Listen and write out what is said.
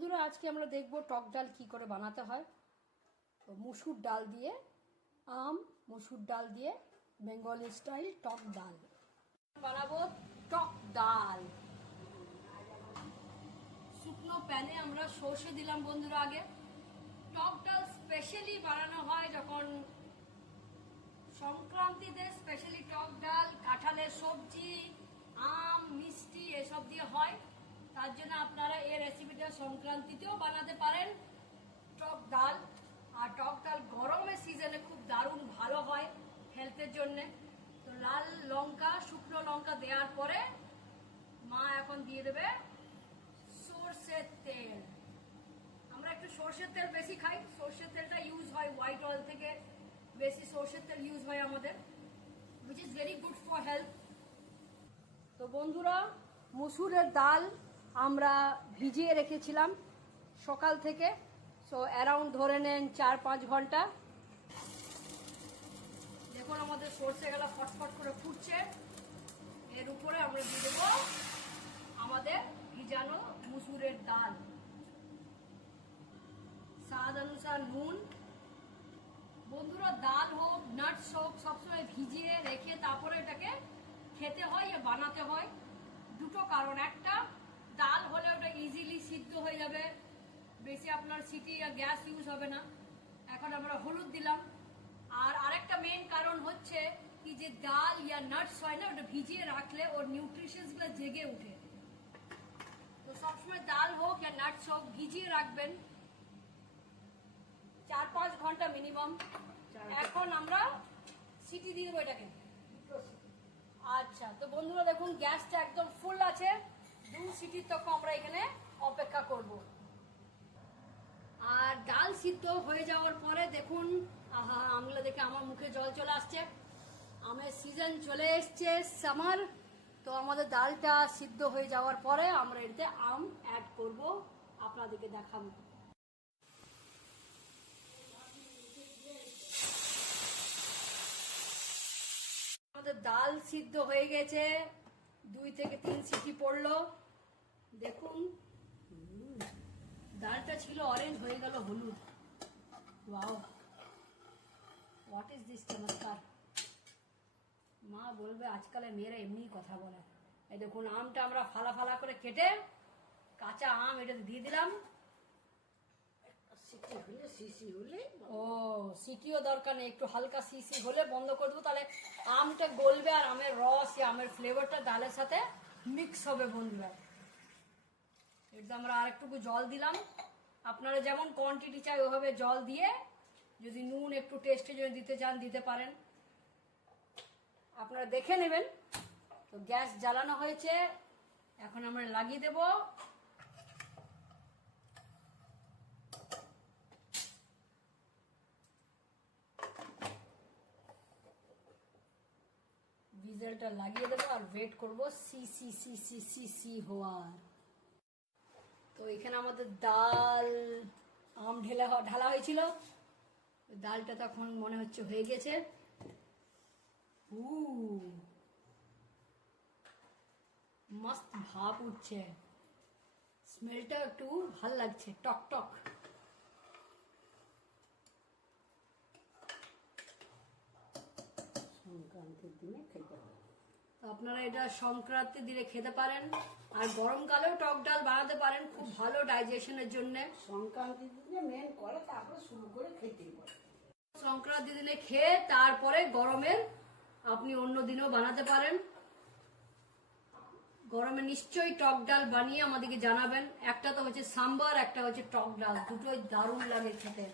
বন্ধুরা আজকে আমরা দেখব টক ডাল কি করে বানাতে হয়। তো মসুর ডাল দিয়ে মসুর ডাল দিয়ে বেঙ্গলি স্টাইল টক ডাল বানাবো। টক ডাল শুকনো প্যানে আমরা সর্ষে দিলাম বন্ধুরা। আগে টক ডাল স্পেশালি বানানো হয় যখন সংক্রান্তিতে, স্পেশালি টক ডাল কাঁঠালের সবজি, আম, মিষ্টি এসব দিয়ে হয়। তার জন্য আপনারা এই রেসিপিটা সংক্রান্তিতেও বানাতে পারেন টক ডাল। আর টক ডাল গরমের সিজনে খুব দারুণ ভালো হয় হেলথের জন্যে। তো লাল লঙ্কা, শুকনো লঙ্কা দেওয়ার পরে মা এখন দিয়ে দেবে সর্ষের তেল। আমরা একটু সর্ষের তেল বেশি খাই, সর্ষের তেলটা ইউজ হয় হোয়াইট অয়েল থেকে বেশি সর্ষের তেল ইউজ হয় আমাদের, which is very good for health. তো বন্ধুরা মসুরের ডাল আমরা ভিজিয়ে রেখেছিলাম সকাল থেকে, সো অ্যারাউন্ড ধরে নেন 4-5 ঘন্টা। দেখুন আমাদের সর্ষেগুলো ফটফট করে ফুটছে। এর উপরে আমরা দিয়ে দেবো আমাদের ভিজানো মসুরের ডাল, স্বাদ অনুসার নুন। বন্ধুরা ডাল হোক নাটস হোক সবসময় ভিজিয়ে রেখে তারপরে এটাকে খেতে হয় বা বানাতে হয়। দুটো কারণ, একটা ডাল হলে ওটা ইজিলি সিদ্ধ হয়ে যাবে, বেশি আপনার সিটি আর গ্যাস ইউজ হবে না। এখন আমরা হলুদ দিলাম। আর আরেকটা মেইন কারণ হচ্ছে কি যে ডাল ইয়া নাটস হয় না, ওটা ভিজিয়ে রাখলে ওর নিউট্রিশনস গুলো জেগে উঠে। তো সবসময় ডাল হোক ইয়া নাটস হোক ভিজিয়ে রাখবেন 4-5 ঘন্টা মিনিমাম। এখন আমরা সিটি দিয়ে দেবো এটাকে। আচ্ছা তো বন্ধুরা দেখুন গ্যাসটা একদম ফুল আছে, 2 সিটির তক আমরা এখানে অপেক্ষা করব। আর ডাল সিদ্ধ হয়ে যাওয়ার পরে দেখুন, আহা আমগুলো দেখে আমার মুখে জল চলে আসছে। আমের সিজন চলে এসছে, সামার। তো আমাদের ডালটা সিদ্ধ হয়ে যাওয়ার পরে আমরা এতে আম অ্যাড করব, আপনাদেরকে দেখাবো। আমাদের ডাল সিদ্ধ হয়ে গেছে, 2 থেকে 3 সিটি পড়লো। দেখুন ডালটা ছিল অরেঞ্জ, হয়ে গেল হলুদ। ওয়াও, হোয়াট ইজ দিস চমৎকার। মা বলবে আজকালের মেয়েরা এমনি কথা বলে। এই দেখুন আমটা আমরা ফালা ফালা করে কেটে কাঁচা আম এটাতে দিয়ে দিলাম। ও সিটিও দরকার নেই, একটু হালকা সিসি হলে বন্ধ করে দেবো, তাহলে আমটা গলবে আর আমের রস, আমের ফ্লেভারটা ডালের সাথে মিক্স হবে বন্ধুরা। এটা আমরা আরেকটুকু জল দিলাম, আপনারা যেমন কোয়ান্টিটি চাই ওভাবে জল দিয়ে, যদি নুন একটু টেস্টের জন্য দিতে চান দিতে পারেন, আপনারা দেখে নেবেন। তো গ্যাস জ্বালানো হয়েছে, এখন আমরা লাগিয়ে দেব। ভিজেলটা লাগিয়ে দেবো আর ওয়েট করবো সি হওয়ার। তো এখানে আমাদের ডাল আম ঢালা হয়েছিল, ডালটা তখন মনে হচ্ছে হয়ে গেছে। মস্ত ভাপ উঠছে, স্মেলটা একটু ভাল লাগছে, টক টক। সংক্রান্তির দিনে খেতে হবে। আপনারা এটা সংক্রান্তির দিনে খেতে পারেন, আর গরমকালেও টক ডাল বানাতে পারেন, খুব ভালো ডাইজেশনের জন্য। সংক্রান্তির দিনে মেন করে, তারপরে শুরু করে খেতেই পারে। সংক্রান্তির দিনে খেয়ে তারপরে গরমের আপনি অন্য দিনেও বানাতে পারেন। গরমে নিশ্চয়ই টক ডাল বানিয়ে আমাদেরকে জানাবেন। একটা তো হচ্ছে সাম্বার, একটা হচ্ছে টক ডাল, দুটোই দারুণ লাগে খেতে।